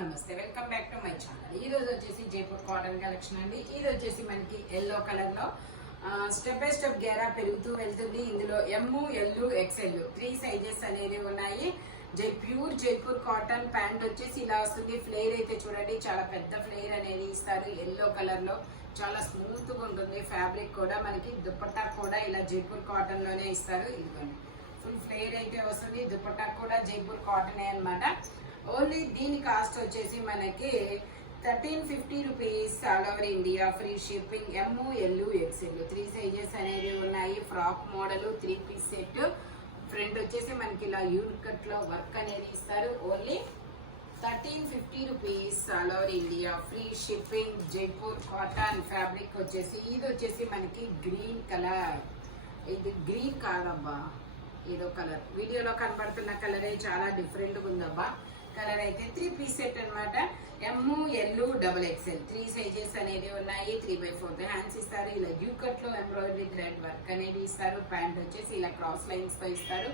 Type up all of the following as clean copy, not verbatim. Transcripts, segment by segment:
నమస్తే welcome back to my channel. ఈ రోజు వచ్చేసి జైపూర్ కాటన్ కలెక్షన్ అండి. ఇది వచ్చేసి మనకి ఎల్లో కలర్ లో స్టెప్ బై స్టెప్ గేరా పెరుగుతూ వెళ్తుంది. ఇందులో ఎమ్, ఎల్, ఎక్స్ఎల్ 3 సైజెస్ అనేది ఉన్నాయి. ప్యూర్ జైపూర్ కాటన్ ప్యాంట్ వచ్చేసి ఇలా వస్తుంది. ఫ్లేర్ అయితే చూడండి, చాలా పెద్ద ఫ్లేర్ అనేది ఇస్తారు. ఎల్లో కలర్ లో చాలా స్మూత్ గా ఉంటుంది. ఫ్యాబ్రిక్ కూడా మనకి దుపట్టా కూడా ఇలా జైపూర్ కాటన్ లోనే ఇస్తారు. ఇదిగోండి ఫుల్ ఫ్లేర్ అయితే వస్తుంది. దుపట్టా కూడా జైపూర్ కాటన్ అన్నమాట. ఓన్లీ దీని కాస్ట్ వచ్చేసి మనకి 1350 rupees all over India. Free shipping. M, L, XL 3 sizes అనేవి ఉన్నాయి. Frock model 3 piece set. Front వచ్చేసి మనకి ఇలా యూనిక్ కట్ లో వర్క్ అనేది ఇస్తారు. Only 1350 rupees all over India. Free shipping. Jaipur cotton fabric వచ్చేసి ఇది వచ్చేసి మనకి గ్రీన్ కలర్. ఇది గ్రీన్ కాదబ్బా, ఏదో కలర్. వీడియోలో కనబడుతున్న కలరే చాలా డిఫరెంట్ గా ఉందబ్బా. కలర్ అయితే 3 పీస్ సెట్ అనమాట. ఎమ్, ఎల్, డబుల్ ఎక్స్ఎల్ 3 సైజెస్ అనేవి ఉన్నాయి. 3/4 హ్యాండ్స్ ఇస్తారు. ఇలా యూ కట్ లో ఎంబ్రాయిడరీ థ్రెడ్ వర్క్ అనేది ఇస్తారు. ప్యాంట్ వచ్చేసి ఇలా క్రాస్ లైన్స్ తో ఇస్తారు.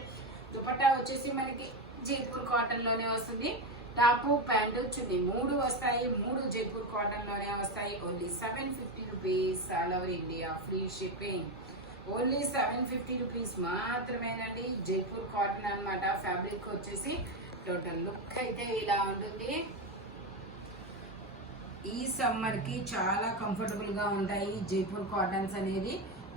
దుపట్టా వచ్చేసి మనకి జైపూర్ కాటన్ లోనే వస్తుంది. టాప్, ప్యాంటు, చున్నీ 3 వస్తాయి. 3 జైపూర్ కాటన్ లోనే వస్తాయి. Only 750 rupees all over India. Free shipping. Only 750 rupees మాత్రమేనండి. జైపూర్ కాటన్ అనమాట. ఫ్యాబ్రిక్ వచ్చేసి టోటల్ లుక్ అయితే ఇలా ఉంటుంది. ఈ సమ్మర్ కి చాలా కంఫర్టబుల్ గా ఉంటాయి జైపూర్ కాటన్స్ అనేది.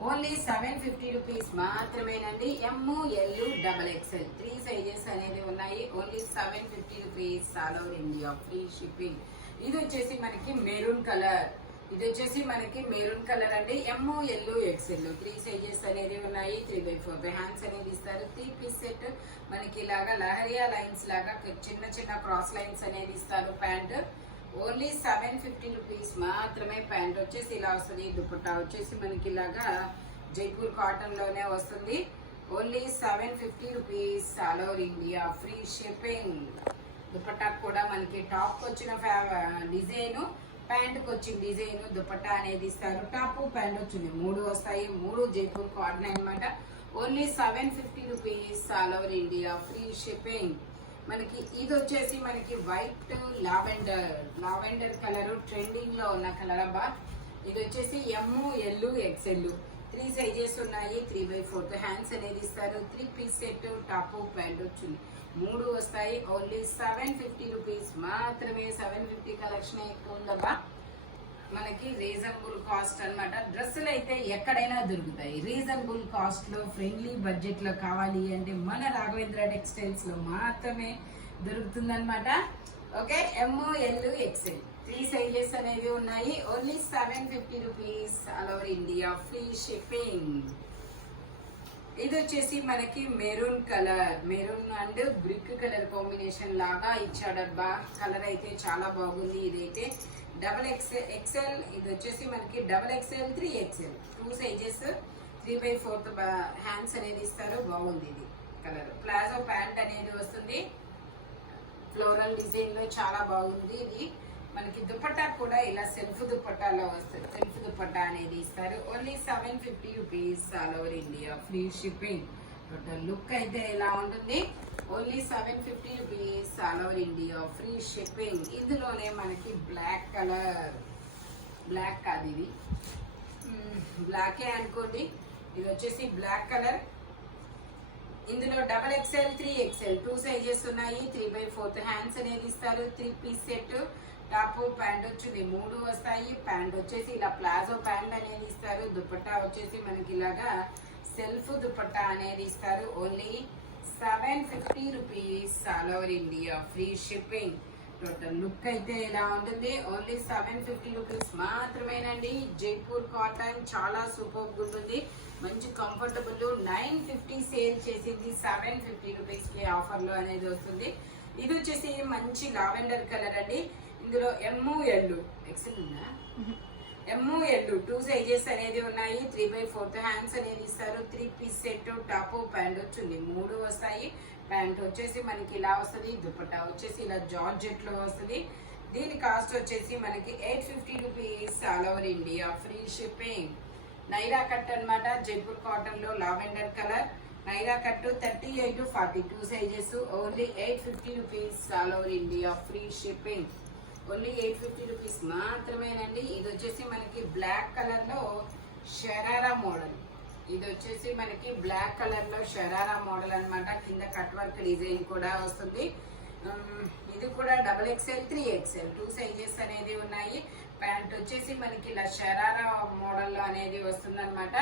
ఓన్లీ 750 రూపీస్ మాత్రమేనండి. M, L, double XL 3 sizes అనేది ఉన్నాయి. Only 750 rupees all over India. Free shipping. ఇది వచ్చేసి మనకి మెరూన్ కలర్. ఇది వచ్చేసి మనకి మెరూన్ కలర్ అండి. ఎమ్, ఎల్, ఎక్స్ఎల్ 3 సైజెస్ అనేది ఉన్నాయి. 3/4 హ్యాండ్స్ అనేది ఇస్తారు. 3 పీస్ సెట్. మనకి ఇలాగా లహరియా లైన్స్ లాగా చిన్న చిన్న క్రాస్ లైన్స్ అనేది ఇస్తారు. ప్యాంట్ ఓన్లీ 750 రూపీస్ మాత్రమే. ప్యాంట్ వచ్చేసి ఇలా వస్తుంది. దుపట్టా వచ్చేసి మనకి ఇలాగా జైపూర్ కాటన్ లోనే వస్తుంది. Only 750 rupees all over India. Free shipping. Dupatta కూడా మనకి టాప్ వచ్చిన డిజైన్, ప్యాంటుకి వచ్చిన డిజైన్, దుపట్టా అనేది ఇస్తారు. టాప్, ప్యాంట్ వచ్చింది 3 వస్తాయి. 3 జైపూర్ కాటన్ అనమాట. Only 750 rupees all over India. Free shipping. మనకి ఇది వచ్చేసి మనకి వైట్ లావెండర్ కలర్ ట్రెండింగ్ లో ఉన్న కలర్ అబ్బా. ఇది వచ్చేసి ఎమ్, ఎల్, ఎక్స్ఎల్ 3 సైజెస్ ఉన్నాయి. 3/4 హ్యాండ్స్ అనేది ఇస్తారు. 3 పీస్ సెట్. టాప్, ప్యాంట్ వచ్చింది 3 వస్తాయి. ఓన్లీ 750 రూపీస్ మాత్రమే. 750 కలెక్షన్ ఎక్కువ ఉందబ్బా. మనకి రీజనబుల్ కాస్ట్ అనమాట. డ్రెస్సులు అయితే ఎక్కడైనా దొరుకుతాయి. రీజనబుల్ కాస్ట్ లో, ఫ్రెండ్లీ బడ్జెట్ లో కావాలి అంటే మన రాఘవేంద్ర టెక్స్టైల్స్ లో మాత్రమే దొరుకుతుంది అనమాట. ఓకే, ఎమ్, ఎల్, ఎక్స్ఎల్ 3 సైజెస్ అనేవి ఉన్నాయి. Only 750 rupees all over India. Free shipping. ఇది వచ్చేసి మనకి maroon colour. Maroon and brick colour combination లాగా ఇచ్చాడబ్బా. కలర్ అయితే చాలా బాగుంది. ఇదైతే డబల్ ఎక్స్ఎల్. ఇది వచ్చేసి మనకి double XL, 3 XL 2 sizes. 3/4 hands అనేది ఇస్తారు. బాగుంది ఇది కలర్. ప్లాజో ప్యాంట్ అనేది వస్తుంది. ఫ్లోరల్ డిజైన్ లో చాలా బాగుంది ఇది. మనకి దుపట్టా కూడా ఇలా సెల్ఫ్ దుపట్టాలో వస్తుంది. సెల్ఫ్ దుపట్టా అనేది ఇస్తారు. Only 750 rupees all over India. Free shipping. Total look అయితే ఇలా ఉంటుంది. Only 750 rupees all over India. Free shipping. ఇందులోనే మనకి బ్లాక్ కలర్, బ్లాక్ కాదు ఇది, బ్లాకే అనుకోండి. ఇది వచ్చేసి బ్లాక్ కలర్. ఇందులో డబల్ ఎక్స్ఎల్, 3 ఎక్స్ఎల్ 2 సైజెస్ ఉన్నాయి. 3/4 హ్యాండ్స్ అనేది ఇస్తారు. 3 పీస్ సెట్. టాప్, ప్యాంట్ వచ్చింది 3 వస్తాయి. ప్యాంట్ వచ్చేసి ఇలా ప్లాజో ప్యాంట్ అనేది ఇస్తారు. దుపట్టా వచ్చేసి మనకి ఇలాగా సెల్ఫ్ దుపట్టా అనేది ఇస్తారు. Only 750 rupees all over India. Free shipping. Total look అయితే ఇలా ఉంటుంది. ఓన్లీ 750 రూపీస్ మాత్రమేనండి. జైపూర్ కాటన్ చాలా సూపర్ ఉంటుంది. మంచి కంఫర్టబుల్. 950 సేల్ చేసింది 750 రూపీస్ కి ఆఫర్ లో అనేది వస్తుంది. ఇది వచ్చేసి మంచి లావెండర్ కలర్ అండి. ఇందులో ఎమ్, ఎల్, ఎక్స్ఎల్ ఉందా? ఎమ్, ఎల్ 2 సైజెస్ అనేది ఉన్నాయి. 3/4 హ్యాండ్స్ అనేది ఇస్తారు. 3 పీస్ సెట్. టాప్, ప్యాంట్ వచ్చింది 3 వస్తాయి. ప్యాంట్ వచ్చేసి మనకి ఇలా వస్తుంది. దుపట్టా వచ్చేసి ఇలా జార్జెట్ లో వస్తుంది. దీని కాస్ట్ వచ్చేసి మనకి 850 rupees all over India. Free shipping. Naira cut అనమాట. జైపూర్ కాటన్ లో lavender colour. Naira cut 38-42 sizes only 850 rupees all over India free shipping. Only 850 rupees మాత్రమేనండి. ఇది వచ్చేసి మనకి బ్లాక్ కలర్ లో షరారా మోడల్. ఇది వచ్చేసి మనకి బ్లాక్ కలర్ లో షరారా మోడల్ అన్నమాట. కింద కట్ వర్క్ డిజైన్ కూడా వస్తుంది. ఇది కూడా XXL 3XL 2 సైజెస్ అనేది ఉన్నాయి. ప్యాంట్ వచ్చేసి మనకి ఇలా షరారా మోడల్ అనేది వస్తుంది అనమాట.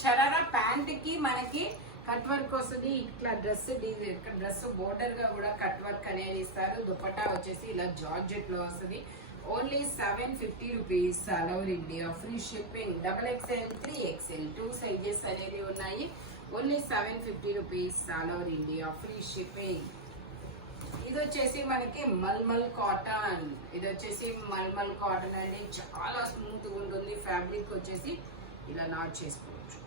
షరారా ప్యాంట్ కి మనకి కట్ వర్క్ వస్తుంది. ఇట్లా డ్రెస్ బోర్డర్ గా కూడా కట్ వర్క్ అనేది ఇస్తారు. దుపట్టా వచ్చేసి ఇలా జార్జెట్ లో వస్తుంది. Only 750 rupees all over India free shipping. XXL 3XL 2 sizes అనేది ఉన్నాయి. Only 750 rupees all over India free shipping. ఇది వచ్చేసి మనకి మల్మల్ కాటన్. ఇది వచ్చేసి మల్మల్ కాటన్ అండి. చాలా స్మూత్ గా ఉంటుంది. ఫ్యాబ్రిక్ వచ్చేసి ఇలా నాట్ చేసుకోవచ్చు.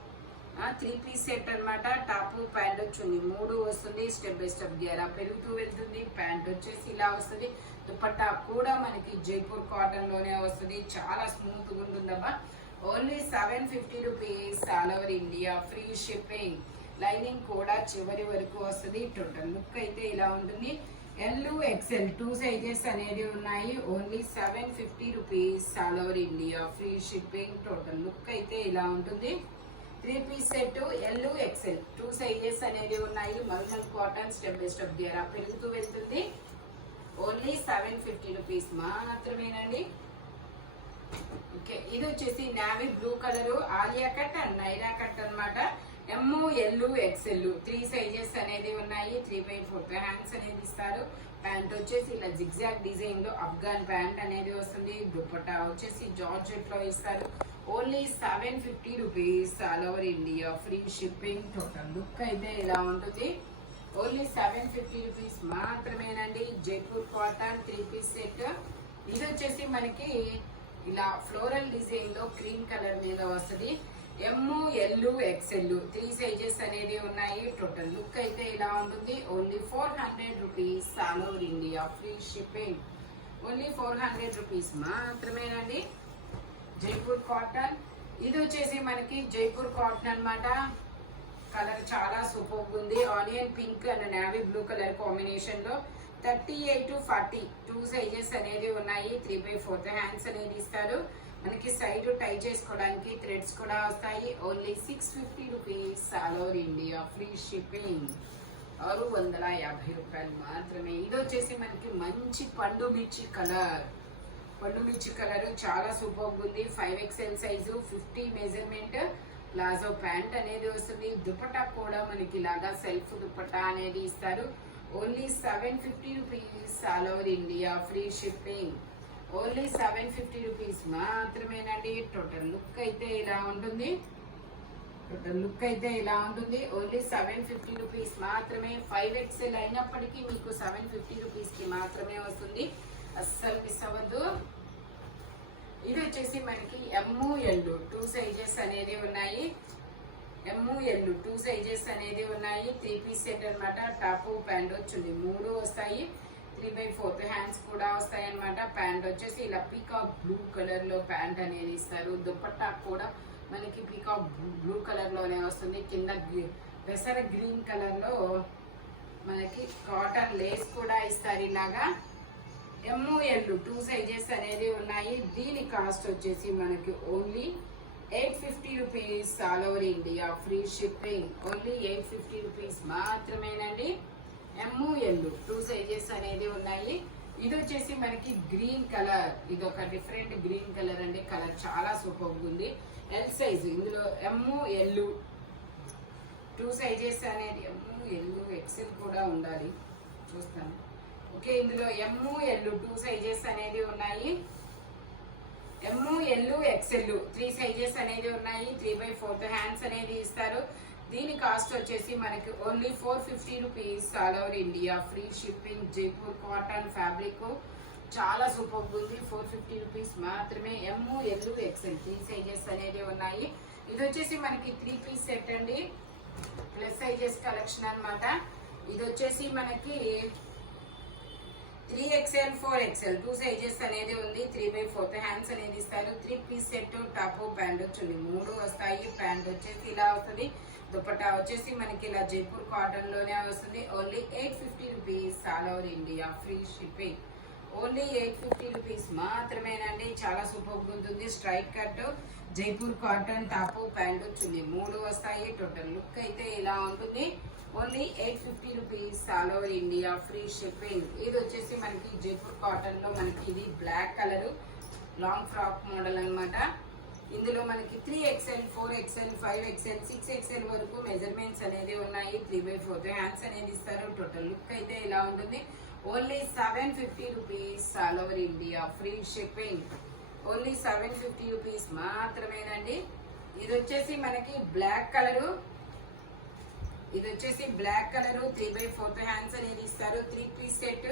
3 పీస్ సెట్ అనమాట. టాప్ ప్యాంట్ వచ్చింది 3 వస్తుంది. స్టెప్ బై స్టెప్ గేరా పెరుగుతూ వెళ్తుంది. ప్యాంట్ వచ్చేసి ఇలా వస్తుంది. దుపట్టా కూడా మనకి జైపూర్ కాటన్ లోనే వస్తుంది. చాలా స్మూత్ గా ఉంటుందబ్బా. Only 750 rupees all over India free shipping. Lining కూడా చివరి వరకు వస్తుంది. టోటల్ లుక్ అయితే ఇలా ఉంటుంది. XL 2 సైజెస్ అనేది ఉన్నాయి. Only 750 rupees all over India free shipping. Total look అయితే ఇలా ఉంటుంది. 3 పీస్ సెట్ XL 2 సైజెస్ అనేది ఉన్నాయి. Mulmul cotton step by step గేరా పెరుగుతూ వెళ్తుంది. ఓన్లీ 750 రూపీస్ మాత్రమేనండి. ఓకే, ఇది వచ్చేసి navy blue colour Alia cut and Naira cut అనమాట. XL 3 సైజెస్ అనేది ఉన్నాయి. 3/4 హ్యాండ్స్ అనేది ఇస్తారు. ప్యాంట్ వచ్చేసి ఇలా జిగ్జాగ్ డిజైన్ లో అఫ్ఘాన్ ప్యాంట్ అనేది వస్తుంది. దుపట్టా వచ్చేసి జార్జెట్ లో ఇస్తారు. Only 750 rupees all over India free shipping. Total look అయితే ఇలా ఉంటుంది. ఓన్లీ 750 రూపీస్ మాత్రమేనండి. Jaipur cotton 3 piece set. ఇది వచ్చేసి మనకి ఇలా ఫ్లోరల్ డిజైన్ లో క్రీమ్ కలర్ మీద వస్తుంది. XL 3 సైజెస్ అనేది ఉన్నాయి. టోటల్ లుక్ అయితే ఇలా ఉంటుంది. Only 400 rupees all over India free shipping. Only 400 rupees మాత్రమేనండి. జైపూర్ కాటన్. ఇది వచ్చేసి మనకి జైపూర్ కాటన్ అన్నమాట. కలర్ చాలా సూపర్ ఉంది. Onion pink and navy blue colour combination లో 38-40 2 సైజెస్ అనేది ఉన్నాయి. 3/4 హ్యాండ్స్ అనేది ఇస్తారు. మనకి సైడ్ టై చేసుకోవడానికి థ్రెడ్స్ కూడా వస్తాయి. Only 650 rupees all over India free shipping. 650 రూపాయలు మాత్రమే. ఇది వచ్చేసి మనకి మంచి పండు మిర్చి కలర్. పండు మిర్చి కలర్ చాలా సూపర్ ఉంది. 5XL size 50 measurement palazzo pant అనేది వస్తుంది. దుపట్టా కూడా మనకి ఇలాగా సెల్ఫ్ దుపట్టా అనేది ఇస్తారు. Only 750 rupees all over India free shipping. Only 750 rupees మాత్రమేనండి. టోటల్ లుక్ అయితే ఇలా ఉంటుంది. ఓన్లీ 750 రూపీస్ మాత్రమే. 5XL అయినప్పటికీ మీకు 750 రూపీస్ కి మాత్రమే వస్తుంది. అస్సలు మిస్ అవ్వద్దు. ఇది వచ్చేసి మనకి ML 2 సైజెస్ అనేది ఉన్నాయి. 3 పీస్ సెట్ అనమాట. టాప్ ప్యాంట్ వచ్చింది 3 వస్తాయి. 3/4 హ్యాండ్స్ కూడా వస్తాయి అనమాట. ప్యాంట్ వచ్చేసి ఇలా పీకాక్ బ్లూ కలర్ లో ప్యాంట్ అనేది ఇస్తారు. దుపట్టా కూడా మనకి పీకాక్ బ్లూ కలర్ లోనే వస్తుంది. కింద పెసర గ్రీన్ కలర్ లో మనకి కాటన్ లేస్ కూడా ఇస్తారు. ఇలాగా ML 2 సైజెస్ అనేది ఉన్నాయి. దీని కాస్ట్ వచ్చేసి మనకి only 850 rupees all over India free shipping. Only 850 rupees మాత్రమేనండి. ML 2 సైజెస్ అనేది ఉన్నాయి. ఇది వచ్చేసి మనకి గ్రీన్ కలర్. ఇది ఒక డిఫరెంట్ గ్రీన్ కలర్ అండి. కలర్ చాలా సూపర్ ఉంది. L size. ఇందులో ML 2 సైజెస్ అనేది ML XL కూడా ఉండాలి. చూస్తాను. ఓకే, ఇందులో ML 2 సైజెస్ అనేది ఉన్నాయి. ML XL 3 సైజెస్ అనేది ఉన్నాయి. 3/4 హ్యాండ్స్ అనేది ఇస్తారు. దీని కాస్ట్ వచ్చేసి మనకి only 450 rupees all over India free shipping. Jaipur cotton fabric చాలా సూపర్ ఉంది. 450 రూపీస్ మాత్రమే. ML XL 3 సైజెస్ అనేది ఉన్నాయి. ఇది వచ్చేసి మనకి 3 పీస్ సెట్ అండి. ప్లస్ సైజెస్ కలెక్షన్ అన్నమాట. ఇది వచ్చేసి మనకి 3XL 4XL 2 సైజెస్ అనేది ఉంది. 3/4 హ్యాండ్స్ అనేది ఇస్తారు. 3 పీస్ సెట్ టాప్ ప్యాంట్ వచ్చింది 3 వస్తాయి. ప్యాంట్ వచ్చేసి ఇలా వస్తుంది. దుపట్టా వచ్చేసి మనకి ఇలా జైపూర్ కాటన్ లోనే వస్తుంది. Only 850 rupees all over India, free shipping. Only 850 rupees మాత్రమేనండి. చాలా సూపర్ ఉంటుంది. Straight cut Jaipur cotton, top pant chunni 3 వస్తాయి. టోటల్ లుక్ అయితే ఇలా ఉంటుంది. Only 850 rupees all over India, free shipping. ఇది వచ్చేసి మనకి జైపూర్ కాటన్ లో మనకి ఇది black colour long frock model అన్నమాట. ఇందులో మనకి 3XL, 4XL, 5XL, 6XL వరకు మెజర్మెంట్స్ అనేది ఉన్నాయి. 3/4 హ్యాండ్స్ అనేది ఇస్తారు. టోటల్ లుక్ అయితే ఇలా ఉంటుంది. Only 750 rupees all over India, free shipping. Only 750 rupees మాత్రమేనండి. ఇది వచ్చేసి మనకి బ్లాక్ కలరు, 3/4 హ్యాండ్స్ అనేది ఇస్తారు. 3 piece set,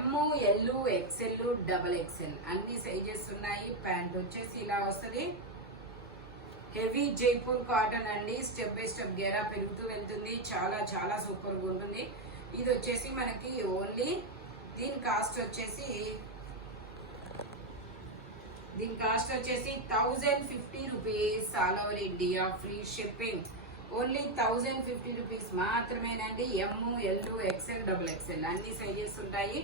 ML, XL, XXL అన్ని సైజెస్ ఉన్నాయి. ప్యాంట్ వచ్చేసి ఇలా వస్తుంది. హెవీ జైపూర్ కాటన్ అండి. స్టెప్ బై స్టెప్ గేరా పెరుగుతూ వెళ్తుంది. చాలా చాలా సూపర్ గా ఉంటుంది. ఇది వచ్చేసి మనకి ఓన్లీ దీని కాస్ట్ వచ్చేసి 1050 rupees all over India, free shipping. Only 1050 rupees మాత్రమేనండి. ML, XL, XXL అన్ని సైజెస్ ఉంటాయి.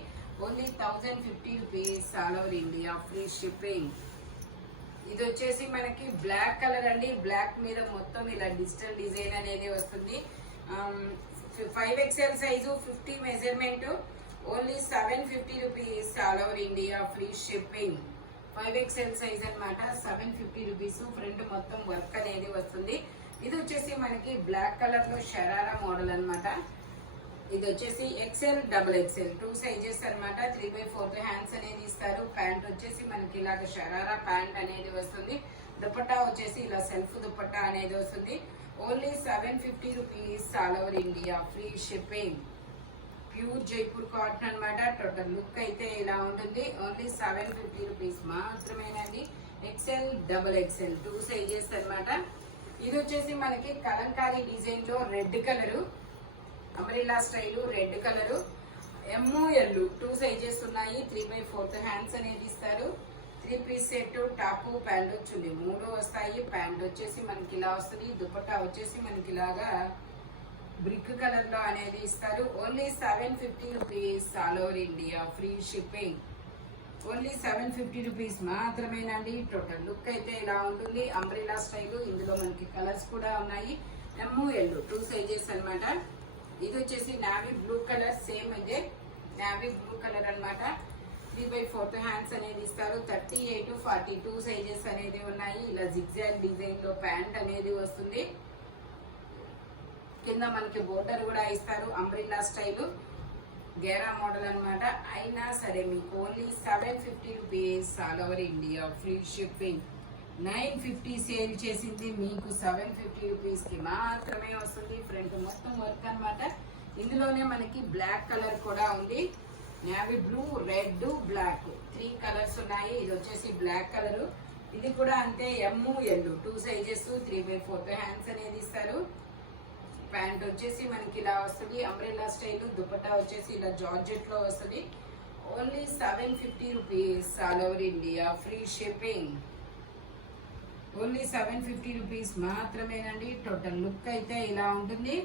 Only 1050 rupees all over India, free shipping. ఇది వచ్చేసి మనకి బ్లాక్ కలర్ అండి. బ్లాక్ మీద మొత్తం ఇలా డిజిటల్ డిజైన్ అనేది వస్తుంది. 5XL size, 50 measurement. Only 750 rupees all over India, free shipping. 5XL size అనమాట. 750 రూపీస్. ఫ్రంట్ మొత్తం వర్క్ అనేది వస్తుంది. ఇది వచ్చేసి మనకి బ్లాక్ కలర్ లో షరారా మోడల్ అన్నమాట. ఇది వచ్చేసి XL, XXL 2 సైజెస్ అన్నమాట. 3/4 హ్యాండ్స్ అనేది ఇస్తారు. ప్యాంట్ వచ్చేసి మనకి ఇలాగ షరారా ప్యాంట్ అనేది వస్తుంది. దుపట్టా వచ్చేసి ఇలా సెల్ఫ్ దుపట్టా అనేది వస్తుంది. Only 750 rupees all over India, free shipping. Pure Jaipur cotton అన్నమాట. టోటల్ లుక్ అయితే ఇలా ఉంటుంది. ఓన్లీ 750 రూపీస్ మాత్రమేనండి. XL, XXL 2 సైజెస్ అన్నమాట. ఇది వచ్చేసి మనకి కలంకారీ డిజైన్ లో red colour, umbrella style red colour. ML 2 sizes ఉన్నాయి. 3/4 హ్యాండ్స్ అనేది ఇస్తారు. 3 piece set, top pant chunni 3 వస్తాయి. ప్యాంట్ వచ్చేసి మనకి ఇలా వస్తుంది. దుపట్టా వచ్చేసి మనకి ఇలాగా బ్రిక్ కలర్ లో అనేది ఇస్తారు. Only 750 rupees all over India, free shipping. Only 750 rupees మాత్రమేనండి. టోటల్ లుక్ అయితే ఇలా ఉంటుంది. Umbrella style. ఇందులో మనకి కలర్స్ కూడా ఉన్నాయి. ML 2 సైజెస్ అన్నమాట. ఇది వచ్చేసి నావీ బ్లూ కలర్, సేమ్ ఇదే నావీ బ్లూ కలర్ అన్నమాట. 3/4 హ్యాండ్స్ అనేది ఇస్తారు. 38, 42 సైజెస్ అనేది ఉన్నాయి. ఇలా జిగ్జాగ్ డిజైన్ లో ప్యాంట్ అనేది వస్తుంది. కింద మనకి బోర్డర్ కూడా ఇస్తారు. అంబ్రెల్లా స్టైల్ గేరా మోడల్ అన్నమాట. అయినా సరే మీకు only 750 rupees all over India, free shipping. 950 sale చేసింది మీకు 750 రూపీస్ కి మాత్రమే వస్తుంది. ఫ్రంట్ మొత్తం వర్క్ అన్నమాట. ఇందులోనే మనకి బ్లాక్ కలర్ కూడా ఉంది. Navy blue, red, black 3 colours ఉన్నాయి. ఇది వచ్చేసి బ్లాక్ కలర్. ఇది కూడా అంతే. ML 2 సైజెస్, 3/4 హ్యాండ్స్ అనేది ఇస్తారు. ప్యాంట్ వచ్చేసి మనకి ఇలా వస్తుంది. Umbrella style. దుపట్టా వచ్చేసి ఇలా జార్జెట్ లో వస్తుంది. Only 750 rupees all over India, free shipping. Only 750 rupees మాత్రమేనండి. టోటల్ లుక్ అయితే ఇలా ఉంటుంది.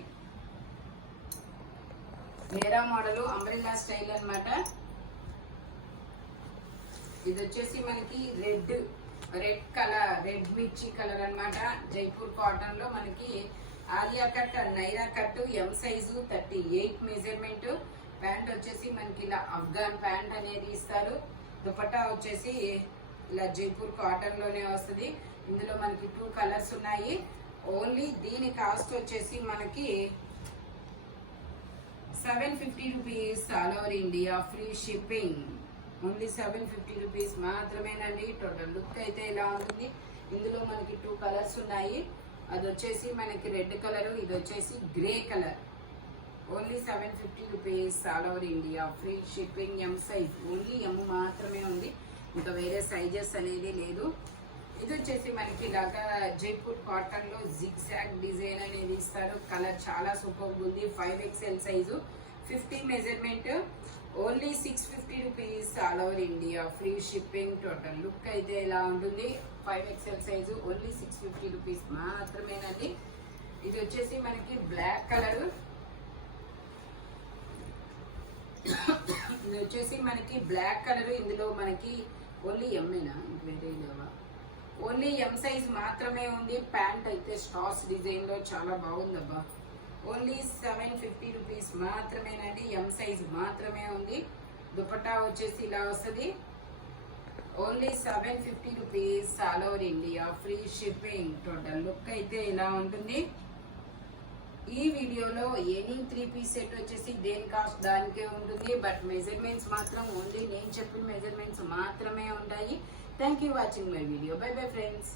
వేరా మోడల్ అంబ్రెల్లా స్టైల్ అన్నమాట. ఇది వచ్చేసి మనకి రెడ్ కలర్, రెడ్ మిర్చి కలర్ అన్నమాట. జైపూర్ కాటన్ లో మనకి Alia cut, Naira cut, M size, 38 measurement. Pant వచ్చేసి మనకి ఇలా అఫ్ఘాన్ ప్యాంట్ అనేది ఇస్తారు. దుపట్టా వచ్చేసి ఇలా జైపూర్ కాటన్ లోనే వస్తుంది. ఇందులో మనకి 2 కలర్స్ ఉన్నాయి. ఓన్లీ దీని కాస్ట్ వచ్చేసి మనకి 750 rupees all over India, free shipping. Only 750 rupees మాత్రమేనండి. టోటల్ లుక్ అయితే ఇలా ఉంటుంది. ఇందులో మనకి 2 కలర్స్ ఉన్నాయి. అది వచ్చేసి మనకి రెడ్ కలర్, ఇది వచ్చేసి grey colour. Only 750 rupees all over India, free shipping. M size, only M మాత్రమే ఉంది. ఇంకా వేరే సైజెస్ అనేది లేదు. ఇది వచ్చేసి మనకి ఇలాగా జైపూర్ కాటన్ లో జిగ్జాగ్ డిజైన్ అనేది ఇస్తారు. కలర్ చాలా సూపర్ ఉంది. 5XL size, 50 measurement. Only 650 rupees all over India, free shipping. Total look అయితే ఇలా ఉంటుంది. 5XL సైజు, ఓన్లీ 650 రూపీస్ మాత్రమేనండి. ఇది వచ్చేసి మనకి బ్లాక్ కలర్, ఇది వచ్చేసి మనకి బ్లాక్ కలర్. ఇందులో మనకి ఓన్లీ ఎంఏనా, వేరే లేవా? ఓన్లీ ఎం సైజ్ మాత్రమే ఉంది. ప్యాంట్ అయితే స్టార్స్ డిజైన్ లో చాలా బాగుందబ్బా. ఓన్లీ 750 రూపీస్ మాత్రమేనండి. ఎం సైజ్ మాత్రమే ఉంది. దుపట్టా వచ్చేసి ఇలా వస్తుంది. Only 750 rupees, all over India, free shipping. Total look అయితే ఇలా ఉంటుంది. ఈ వీడియోలో ఎనీ 3 పీస్ సెట్ వచ్చేసి దేని కాస్ట్ దానికే ఉంటుంది. బట్ మెజర్మెంట్స్ మాత్రం ఓన్లీ నేను చెప్పిన మెజర్మెంట్స్ మాత్రమే ఉంటాయి. Thank you watching my video. By bye friends.